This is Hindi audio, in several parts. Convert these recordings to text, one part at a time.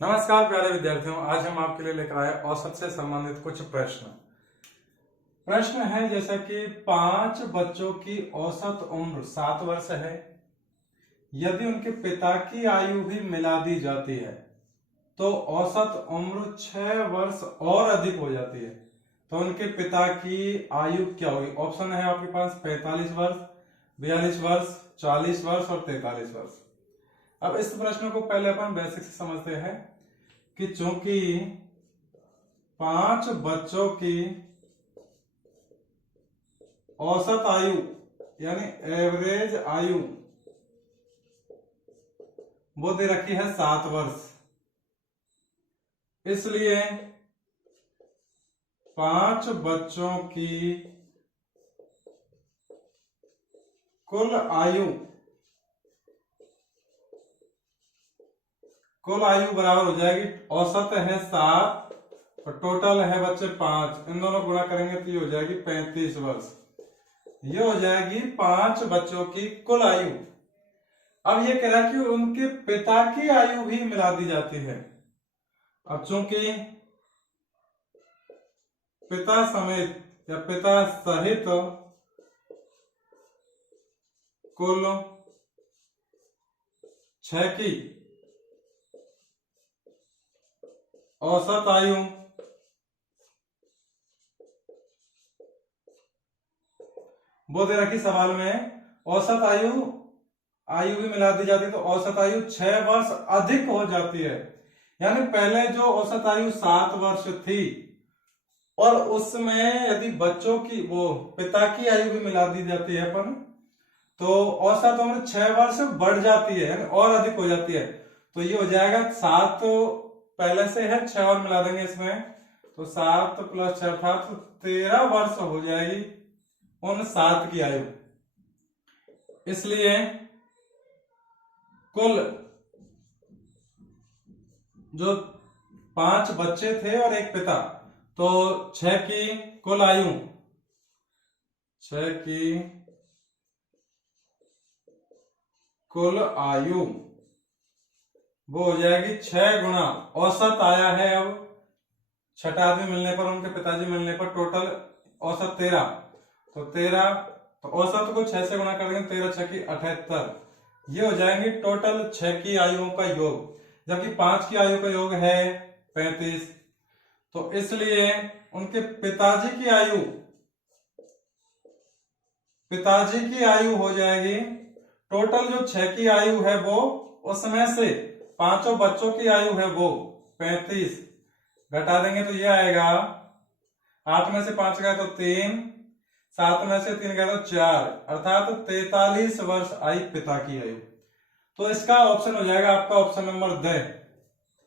नमस्कार प्यारे विद्यार्थियों, आज हम आपके लिए लेकर आए औसत से संबंधित कुछ प्रश्न है जैसा कि 5 बच्चों की औसत उम्र 7 वर्ष है। यदि उनके पिता की आयु भी मिला दी जाती है तो औसत उम्र 6 वर्ष और अधिक हो जाती है। तो उनके पिता की आयु क्या होगी? ऑप्शन है आपके पास 45 वर्ष, 42 वर्ष, 40 वर्ष और 43 वर्ष। अब इस प्रश्न को पहले अपन बेसिक से समझते हैं कि चूंकि 5 बच्चों की औसत आयु यानी एवरेज आयु वो दे रखी है 7 वर्ष, इसलिए 5 बच्चों की कुल आयु बराबर हो जाएगी। औसत है 7 और टोटल है बच्चे 5, इन दोनों गुणा करेंगे तो ये हो जाएगी 35 वर्ष। ये हो जाएगी 5 बच्चों की कुल आयु। अब ये कह रहा है कि उनके पिता की आयु भी मिला दी जाती है। अब चूंकि पिता समेत या पिता सहित कुल 6 की औसत आयु वो दे रखी सवाल में, औसत आयु भी मिला दी जाती है तो औसत आयु 6 वर्ष अधिक हो जाती है। यानी पहले जो औसत आयु 7 वर्ष थी और उसमें यदि बच्चों की वो पिता की आयु भी मिला दी जाती है अपन, तो औसत उम्र 6 वर्ष बढ़ जाती है यानी और अधिक हो जाती है। तो ये हो जाएगा 7 तो पहले से है, 6 और मिला देंगे इसमें तो 7 + 6 था तो 13 वर्ष हो जाएगी उन 7 की आयु। इसलिए कुल जो 5 बच्चे थे और एक पिता, तो 6 की कुल आयु, 6 की कुल आयु वो हो जाएगी 6 गुणा औसत आया है। अब छठा आदमी मिलने पर, उनके पिताजी मिलने पर टोटल औसत 13, तो 13 तो औसत को 6 से गुणा कर देंगे, 13 6 की 78। ये हो जाएंगे टोटल 6 की आयुओं का योग, जबकि 5 की आयु का योग है 35। तो इसलिए उनके पिताजी की आयु हो जाएगी, टोटल जो 6 की आयु है वो, उसमें से 5 बच्चों की आयु है वो 35, घटा देंगे तो ये आएगा 8 में से 5 गया तो 3, 7 में से 3 गया तो 4, अर्थात 43 वर्ष आई पिता की आयु। तो इसका ऑप्शन हो जाएगा आपका ऑप्शन नंबर द,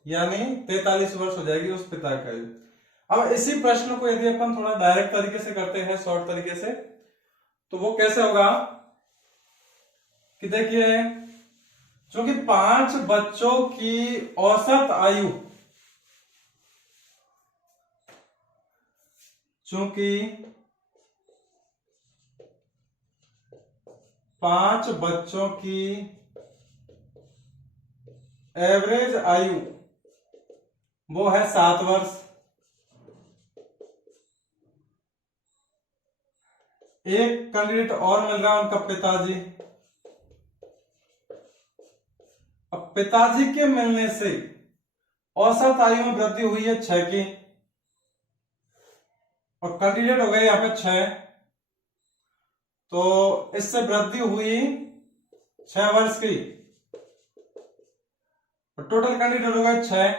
यानी 43 वर्ष हो जाएगी उस पिता की आयु। अब इसी प्रश्न को यदि अपन थोड़ा डायरेक्ट तरीके से करते हैं, शॉर्ट तरीके से, तो वो कैसे होगा कि देखिए, चूंकि 5 बच्चों की औसत आयु, चूंकि 5 बच्चों की एवरेज आयु वो है 7 वर्ष, एक कैंडिडेट और मिल रहा है उनका पिताजी। अब पिताजी के मिलने से औसत आयु में वृद्धि हुई है 6 की, और कैंडिडेट हो गए यहां पे 6, तो इससे वृद्धि हुई 6 वर्ष की, और टोटल कैंडिडेट हो गए 6,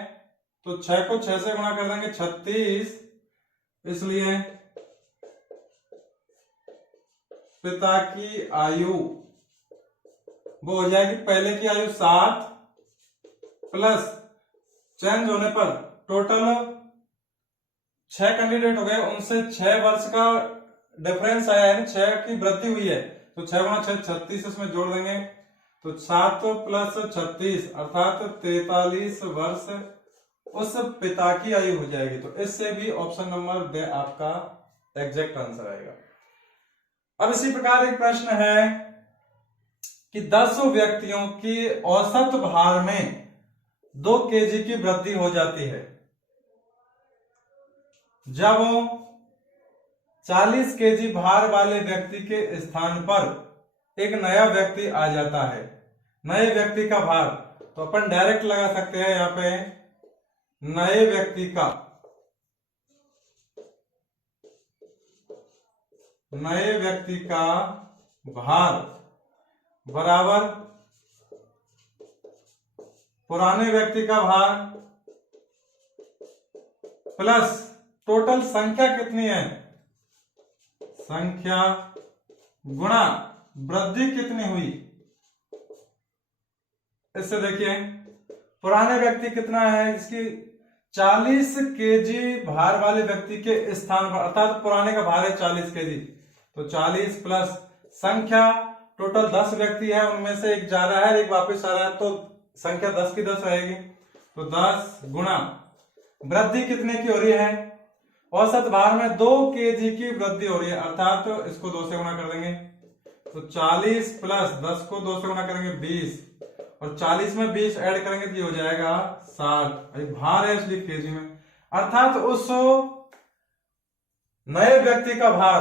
तो 6 को 6 से गुणा कर देंगे 36, इसलिए पिता की आयु वो हो जाएगी, पहले की आयु 7 प्लस चेंज होने पर टोटल 6 कैंडिडेट हो गए, उनसे 6 वर्ष का डिफरेंस आया है, 6 की वृद्धि हुई है, तो 6 गुणा 6 36, इसमें जोड़ देंगे तो 7 + 36 अर्थात 43 वर्ष उस पिता की आयु हो जाएगी। तो इससे भी ऑप्शन नंबर ब आपका एग्जैक्ट आंसर आएगा। अब इसी प्रकार एक प्रश्न है कि 10 व्यक्तियों की औसत भार में 2 kg की वृद्धि हो जाती है। जब 40 kg भार वाले व्यक्ति के स्थान पर एक नया व्यक्ति आ जाता है, नए व्यक्ति का भार, तो अपन डायरेक्ट लगा सकते हैं यहां पे नए व्यक्ति का भार बराबर पुराने व्यक्ति का भार प्लस टोटल संख्या कितनी है, संख्या गुणा वृद्धि कितनी हुई। इससे देखिए पुराने व्यक्ति कितना है, इसकी 40 केजी भार वाले व्यक्ति के स्थान पर, अर्थात पुराने का भार है 40 केजी, तो 40 प्लस संख्या टोटल 10 व्यक्ति है, उनमें से एक जा रहा है एक वापस आ रहा है, तो संख्या 10 की 10 रहेगी। तो 10 गुणा वृद्धि कितने की हो रही है, औसत भार में 2 केजी की वृद्धि हो रही है, अर्थात तो इसको 2 से गुणा कर देंगे, तो 40 प्लस 10 को 2 से गुणा करेंगे 20, और 40 में 20 ऐड करेंगे तो ये हो जाएगा 60। अभी भार है इसलिए केजी में, अर्थात उस नए व्यक्ति का भार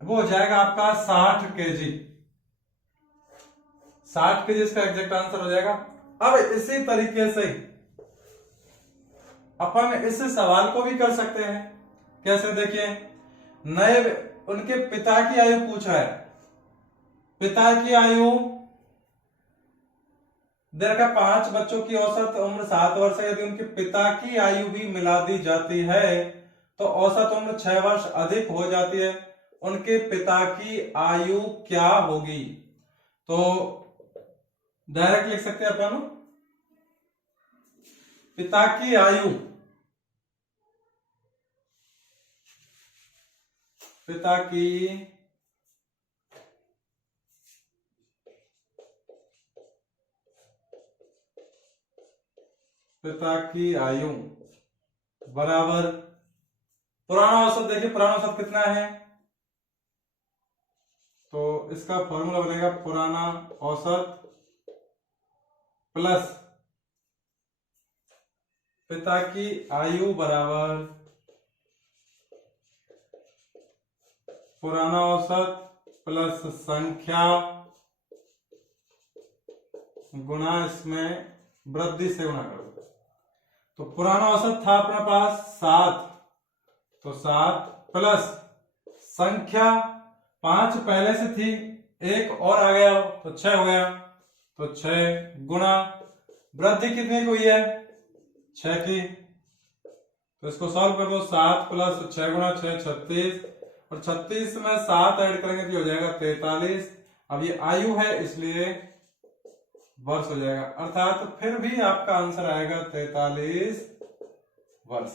वो हो जाएगा आपका 60 केजी। 60 केजी इसका एग्जैक्ट आंसर हो जाएगा। अब इसी तरीके से अपन इस सवाल को भी कर सकते हैं। कैसे, देखिए नए उनके पिता की आयु पूछा है, पिता की आयु दे रखा 5 बच्चों की औसत उम्र 7 वर्ष है, यदि उनके पिता की आयु भी मिला दी जाती है तो औसत उम्र 6 वर्ष अधिक हो जाती है। उनके पिता की आयु क्या होगी, तो डायरेक्ट लिख सकते हैं अपन पिता की आयु, पिता की आयु बराबर पुराना औसत। देखिए पुराना औसत कितना है, तो इसका फॉर्मूला बनेगा पुराना औसत प्लस पिता की आयु बराबर पुराना औसत प्लस संख्या गुणा इसमें वृद्धि से गुणा कर दो। तो पुराना औसत था अपने पास 7, तो 7 प्लस संख्या 5 पहले से थी, एक और आ गया तो 6 हो गया, तो 6 गुणा वृद्धि कितनी की हुई है, 6 की, तो इसको सॉल्व कर दो। 7 प्लस 6 गुणा 6 36, और 36 में 7 ऐड करेंगे तो हो जाएगा 43। अब ये आयु है इसलिए वर्ष हो जाएगा, अर्थात फिर भी आपका आंसर आएगा 43 वर्ष।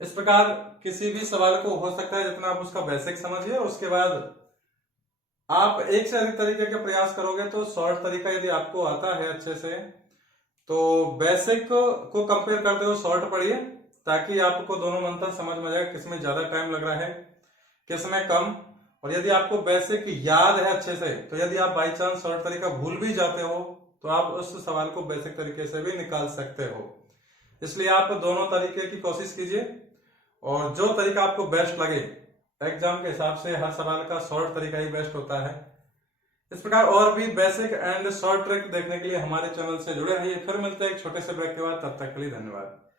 इस प्रकार किसी भी सवाल को हो सकता है जितना आप उसका बेसिक समझिए, उसके बाद आप एक से अधिक तरीके के प्रयास करोगे तो शॉर्ट तरीका यदि आपको आता है अच्छे से, तो बेसिक को कंपेयर करते हुए शॉर्ट पढ़िए, ताकि आपको दोनों मंत्र समझ में जाए किसमें ज्यादा टाइम लग रहा है किसमें कम। और यदि आपको बेसिक याद है अच्छे से, तो यदि आप बाई चांस शॉर्ट तरीका भूल भी जाते हो तो आप उस सवाल को बेसिक तरीके से भी निकाल सकते हो। इसलिए आप दोनों तरीके की कोशिश कीजिए, और जो तरीका आपको बेस्ट लगे, एग्जाम के हिसाब से हर सवाल का शॉर्ट तरीका ही बेस्ट होता है। इस प्रकार और भी बेसिक एंड शॉर्ट ट्रिक देखने के लिए हमारे चैनल से जुड़े रहिए। फिर मिलते हैं एक छोटे से ब्रेक के बाद, तब तक के लिए धन्यवाद।